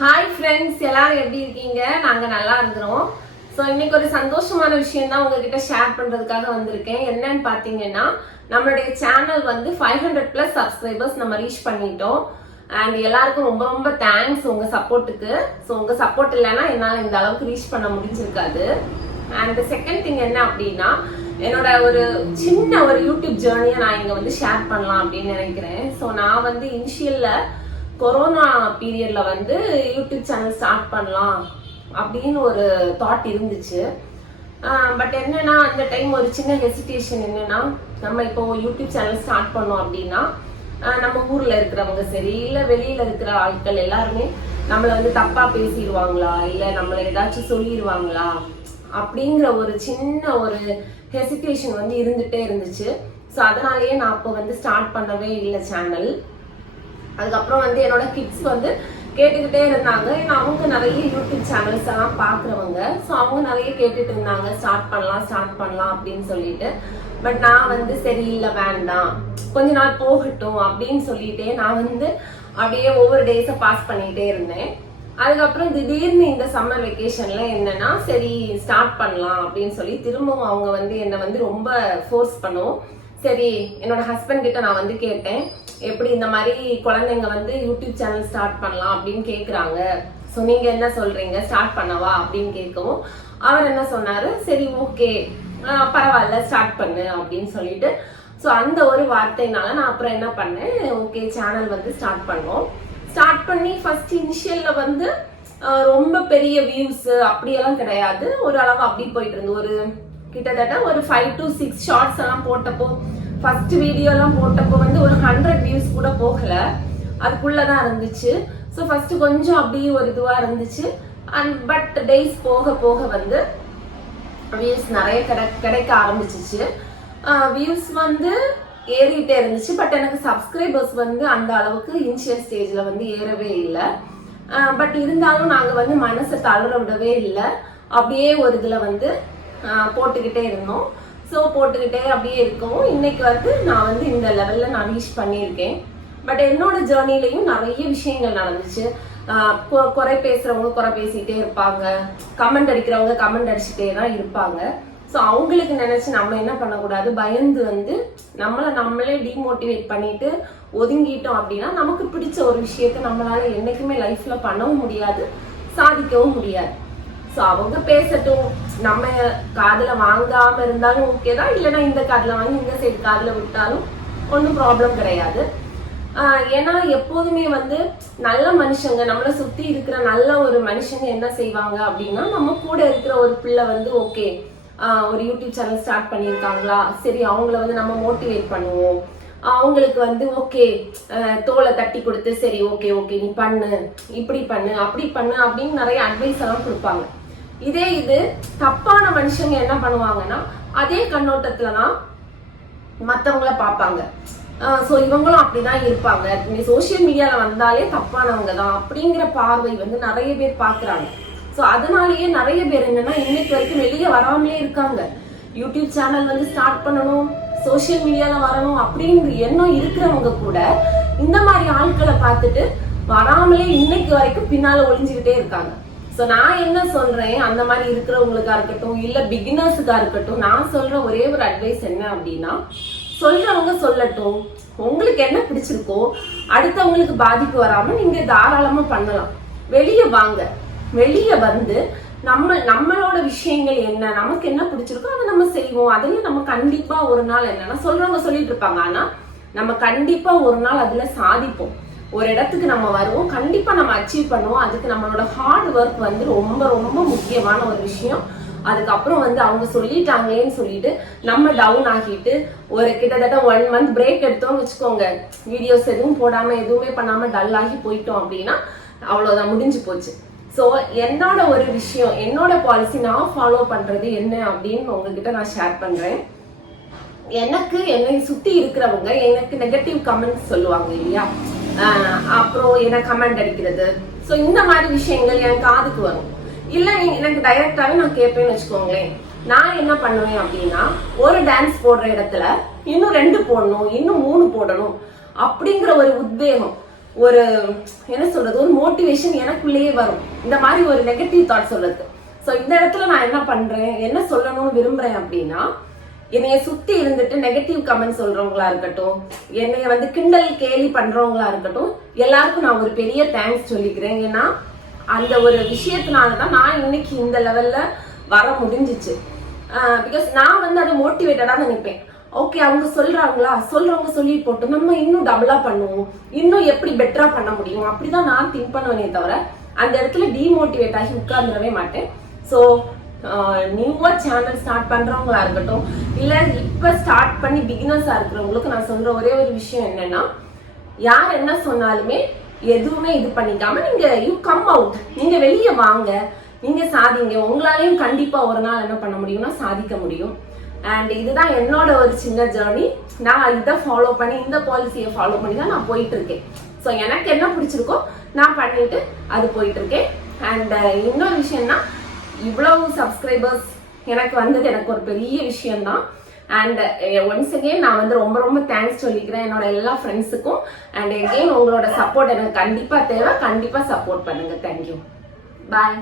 Hi friends, எல்லாரும் எப்படி இருக்கீங்க? நாங்க நல்லா இருக்கிறோம். ஸோ இன்னைக்கு ஒரு சந்தோஷமான விஷயம் தான் உங்ககிட்ட ஷேர் பண்றதுக்காக வந்திருக்கேன். என்னன்னு பாத்தீங்கன்னா, நம்மளுடைய சேனல் வந்து 500+ சப்ஸ்கிரைபர்ஸ் நம்ம ரீச் பண்ணிட்டோம். அண்ட் எல்லாருக்கும் ரொம்ப ரொம்ப தேங்க்ஸ் உங்க சப்போர்ட்டுக்கு. ஸோ உங்க சப்போர்ட் இல்லைன்னா என்னால் இந்த அளவுக்கு ரீச் பண்ண முடிஞ்சிருக்காது. அண்ட் செகண்ட் திங் என்ன அப்படின்னா, என்னோட ஒரு சின்ன ஒரு யூடியூப் ஜேர்னியை நான் இங்க வந்து ஷேர் பண்ணலாம் அப்படின்னு நினைக்கிறேன். ஸோ நான் வந்து இனிஷியல்ல கொரோனா பீரியட்ல வந்து யூடியூப் சேனல் ஸ்டார்ட் பண்ணலாம் அப்படின்னு ஒரு தாட் இருந்துச்சு. பட் என்னன்னா, அந்த டைம் ஒரு சின்ன ஹெசிடேஷன். என்னன்னா, நம்ம இப்போ யூடியூப் சேனல் ஸ்டார்ட் பண்ணோம் அப்படின்னா நம்ம ஊர்ல இருக்கிறவங்க சரி இல்ல வெளியில இருக்கிற ஆட்கள் எல்லாருமே நம்மள வந்து தப்பா பேசிடுவாங்களா, இல்ல நம்மள ஏதாச்சும் சொல்லிடுவாங்களா அப்படிங்கிற ஒரு சின்ன ஒரு ஹெசிடேஷன் வந்து இருந்துட்டே இருந்துச்சு. ஸோ அதனாலயே நான் அப்போ வந்து ஸ்டார்ட் பண்ணவே இல்லை சேனல். அதுக்கப்புறம் வந்து என்னோட கிட்ஸ் வந்து கேட்டுக்கிட்டே இருந்தாங்க. ஏன்னா அவங்க நிறைய யூடியூப் சேனல்ஸ் எல்லாம் பாக்குறவங்க. ஸோ அவங்க நிறைய கேட்டுட்டு இருந்தாங்க, ஸ்டார்ட் பண்ணலாம் அப்படின்னு சொல்லிட்டு. பட் நான் வந்து சரி இல்லை, வேண்டாம், கொஞ்ச நாள் போகட்டும் அப்படின்னு சொல்லிட்டே நான் வந்து அப்படியே ஒவ்வொரு டேஸை பாஸ் பண்ணிட்டே இருந்தேன். அதுக்கப்புறம் திடீர்னு இந்த சம்மர் வெக்கேஷன்ல என்னன்னா, சரி ஸ்டார்ட் பண்ணலாம் அப்படின்னு சொல்லி திரும்பவும் அவங்க வந்து என்னை வந்து ரொம்ப ஃபோர்ஸ் பண்ணுவோம். சரி, என்னோட ஹஸ்பண்ட் கிட்ட நான் வந்து கேட்டேன், எப்படி இந்த மாதிரி குழந்தைங்க வந்து யூடியூப் சேனல் ஸ்டார்ட் பண்ணலாம் அப்படின்னு கேக்குறாங்க, ஸோ நீங்க என்ன சொல்றீங்க, ஸ்டார்ட் பண்ணவா அப்படின்னு கேட்கவும் அவர் என்ன சொன்னாரு, சரி ஓகே பரவாயில்ல ஸ்டார்ட் பண்ணு அப்படின்னு சொல்லிட்டு. ஸோ அந்த ஒரு வார்த்தைனால நான் அப்புறம் என்ன பண்ணேன், ஓகே சேனல் வந்து ஸ்டார்ட் பண்ணோம். ஸ்டார்ட் பண்ணி ஃபர்ஸ்ட் இனிஷியல்ல வந்து ரொம்ப பெரிய வியூஸ் அப்படியெல்லாம் கிடையாது, ஒரு அளவு அப்படி போயிட்டு இருந்து. ஒரு கிட்டத்தட்ட ஒரு 5 to 6 ஷார்ட்ஸ் எல்லாம் போட்டப்போ, ஃபர்ஸ்ட் வீடியோ எல்லாம் போட்டப்போ வந்து ஒரு 100 வியூஸ் கூட போகல, அதுக்குள்ளதான் இருந்துச்சு. ஸோ ஃபர்ஸ்ட் கொஞ்சம் அப்படியே ஒரு இதுவா இருந்துச்சு. பட் டேஸ் போக போக வந்து வியூஸ் நிறைய கிடைக்க ஆரம்பிச்சிச்சு. வியூஸ் வந்து ஏறிட்டே இருந்துச்சு. பட் எனக்கு சப்ஸ்கிரைபர்ஸ் வந்து அந்த அளவுக்கு இனிஷியல் ஸ்டேஜ்ல வந்து ஏறவே இல்லை. பட் இருந்தாலும் நாங்க வந்து மனசை தளர விடவே இல்லை. அப்படியே ஒரு இதுல வந்து போட்டுக்கிட்டே இருந்தோம். ஸோ போட்டுக்கிட்டே அப்படியே இருக்கவும் இன்னைக்கு வந்து நான் வந்து இந்த லெவல்ல நான் ரீச் பண்ணியிருக்கேன். பட் என்னோட ஜேர்னிலையும் நிறைய விஷயங்கள் நடந்துச்சு. குறை பேசுறவங்க குறை பேசிட்டே இருப்பாங்க, கமெண்ட் அடிக்கிறவங்க கமெண்ட் அடிச்சுட்டே தான் இருப்பாங்க. ஸோ அவங்களுக்கு நினைச்சு நம்ம என்ன பண்ணக்கூடாது, பயந்து வந்து நம்மளே டிமோட்டிவேட் பண்ணிட்டு ஒதுங்கிட்டோம் அப்படின்னா நமக்கு பிடிச்ச ஒரு விஷயத்த நம்மளால என்னைக்குமே லைஃப்ல பண்ணவும் முடியாது, சாதிக்கவும் முடியாது. ஸோ அவங்க பேசட்டும், நம்ம காதுல வாங்காம இருந்தாலும் ஓகே தான், இல்லைன்னா இந்த காதுல வாங்கி இந்த சைடு காதுல விட்டாலும் ஒன்றும் ப்ராப்ளம் கிடையாது. ஏன்னா எப்போதுமே வந்து நல்ல மனுஷங்க, நம்மளை சுத்தி இருக்கிற நல்ல ஒரு மனுஷங்க என்ன செய்வாங்க அப்படின்னா, நம்ம கூட இருக்கிற ஒரு பிள்ளை வந்து ஓகே ஒரு யூடியூப் சேனல் ஸ்டார்ட் பண்ணியிருக்காங்களா, சரி அவங்கள வந்து நம்ம மோட்டிவேட் பண்ணுவோம், அவங்களுக்கு வந்து ஓகே தோலை தட்டி கொடுத்து சரி ஓகே ஓகே நீ பண்ணு, இப்படி பண்ணு அப்படி பண்ணு அப்படின்னு நிறைய அட்வைஸ் எல்லாம் கொடுப்பாங்க. இதே இது தப்பான மனுஷங்க என்ன பண்ணுவாங்கன்னா, அதே கண்ணோட்டத்துலதான் மத்தவங்கள பார்ப்பாங்க. ஸோ இவங்களும் அப்படிதான் இருப்பாங்க, நீ சோசியல் மீடியால வந்தாலே தப்பானவங்க தான் அப்படிங்கிற பார்வை வந்து நிறைய பேர் பாக்குறாங்க. ஸோ அதனாலேயே நிறைய பேர் என்னன்னா இன்னைக்கு வரைக்கும் வெளியே வராமலே இருக்காங்க. யூடியூப் சேனல் வந்து ஸ்டார்ட் பண்ணணும், சோசியல் மீடியால வரணும் அப்படிங்கிற எண்ணம் இருக்கிறவங்க கூட இந்த மாதிரி ஆட்களை பார்த்துட்டு வராமலே இன்னைக்கு வரைக்கும் பின்னால ஒளிஞ்சுக்கிட்டே இருக்காங்க. ஸோ நான் என்ன சொல்றேன், அந்த மாதிரி இருக்கிறவங்களுக்கா இருக்கட்டும் இல்ல பிகினர்ஸுக்கா இருக்கட்டும், நான் சொல்ற ஒரே ஒரு அட்வைஸ் என்ன அப்படின்னா, சொல்றவங்க சொல்லட்டும், உங்களுக்கு என்ன பிடிச்சிருக்கோ அடுத்தவங்களுக்கு பாதிப்பு வராம நீங்க தாராளமா பண்ணலாம். வெளியே வாங்க, வெளியே வந்து நம்மளோட விஷயங்கள் என்ன, நமக்கு என்ன பிடிச்சிருக்கோ அதை நம்ம செய்வோம். அதுல நம்ம கண்டிப்பா ஒரு நாள், என்னன்னா சொல்றவங்க சொல்லிட்டு இருப்பாங்க, ஆனா நம்ம கண்டிப்பா ஒரு நாள் அதுல சாதிப்போம். ஒரு இடத்துக்கு நம்ம வருவோம், கண்டிப்பா நம்ம அச்சீவ் பண்ணுவோம். அதுக்கு நம்மளோட ஹார்ட் ஒர்க் வந்து ரொம்ப ரொம்ப முக்கியமான ஒரு விஷயம். அதுக்கப்புறம் வந்து அவங்க சொல்லிட்டாங்களேன்னு சொல்லிட்டு நம்ம டவுன் ஆகிட்டு ஒரு கிட்டத்தட்ட 1 month பிரேக் எடுத்தோம்னு வச்சுக்கோங்க, வீடியோஸ் எதுவும் போடாம எதுவுமே பண்ணாம டல் ஆகி போயிட்டோம் அப்படின்னா அவ்வளவுதான், முடிஞ்சு போச்சு. ஸோ என்னோட ஒரு விஷயம், என்னோட பாலிசி நான் ஃபாலோ பண்றது என்ன அப்படின்னு உங்ககிட்ட நான் ஷேர் பண்றேன். என்னை சுத்தி இருக்கிறவங்க எனக்கு நெகட்டிவ் கமெண்ட்ஸ் சொல்லுவாங்க இல்லையா, அப்புறம் என்ன கமெண்ட் அடிக்கிறது, ஸோ இந்த மாதிரி விஷயங்கள் எனக்கு காதுக்கு வரும். இல்ல எனக்கு டைரக்டாவே நான் கேட்பேன்னு வச்சுக்கோங்களேன். நான் என்ன பண்ணுவேன் அப்படின்னா, ஒரு டான்ஸ் போடுற இடத்துல இன்னும் 2 போடணும், இன்னும் 3 போடணும் அப்படிங்கிற ஒரு உத்வேகம் ஒரு என்ன சொல்றது, ஒரு மோட்டிவேஷன் எனக்குள்ளேயே வரும் இந்த மாதிரி ஒரு நெகட்டிவ் தாட் சொல்றது. ஸோ இந்த இடத்துல நான் என்ன பண்றேன், என்ன சொல்லணும்னு விரும்புறேன் அப்படின்னா, என்னைய சுத்தி இருந்துட்டு நெகட்டிவ் கமெண்ட் சொல்றவங்களா இருக்கட்டும், என்னைய வந்து கிண்டல் கேலி பண்றவங்களா இருக்கட்டும், எல்லாருக்கும் நான் ஒரு பெரிய தேங்க்ஸ் சொல்லிக்கிறேன். ஏன்னா அந்த ஒரு விஷயத்தினாலதான் நான் இன்னைக்கு இந்த லெவல்ல வர முடிஞ்சிச்சு. பிகாஸ் நான் வந்து அதை மோட்டிவேட்டடா நினைப்பேன். ஓகே, அவங்க சொல்றவங்க சொல்லிட்டு போட்டு நம்ம இன்னும் டபுளா பண்ணுவோம், இன்னும் எப்படி பெட்டரா பண்ண முடியும், அப்படிதான் நான் திங்க் பண்ணுவேனே தவிர அந்த இடத்துல டிமோட்டிவேட் ஆகி உட்கார்ந்துடவே மாட்டேன். ஸோ நியூவா சேனல் ஸ்டார்ட் பண்றவங்களா இருக்கட்டும், இல்ல இப்ப ஸ்டார்ட் பண்ணி பிகினர்ஸா இருக்கிறவங்களுக்கு நான் சொல்ற ஒரே ஒரு விஷயம் என்னன்னா, யார் என்ன சொன்னாலுமே எதுவுமே இது பண்ணிக்காம நீங்க யூ கம் அவுட், நீங்க வெளியே வாங்க, நீங்க சாதிங்க. உங்களாலையும் கண்டிப்பா ஒரு நாள் என்ன பண்ண முடியும்னா சாதிக்க முடியும். அண்ட் இதுதான் என்னோட ஒரு சின்ன ஜேர்னி. நான் இதை ஃபாலோ பண்ணி, இந்த பாலிசியை ஃபாலோ பண்ணி தான் நான் போயிட்டு இருக்கேன். ஸோ எனக்கு என்ன பிடிச்சிருக்கோ நான் பண்ணிட்டு அது போயிட்டு இருக்கேன். அண்ட் இன்னொரு விஷயம்னா, இவ்வளவு சப்ஸ்கிரைபர்ஸ் எனக்கு வந்தது எனக்கு ஒரு பெரிய விஷயம்தான். அண்ட் ஒன்ஸ் அகெயின் நான் வந்து ரொம்ப ரொம்ப தேங்க்ஸ் சொல்லிக்கிறேன் என்னோட எல்லா ஃப்ரெண்ட்ஸுக்கும். அண்ட் அகெயின் உங்களோட சப்போர்ட் எனக்கு கண்டிப்பா தேவை. கண்டிப்பா சப்போர்ட் பண்ணுங்க. தேங்க்யூ. பாய்.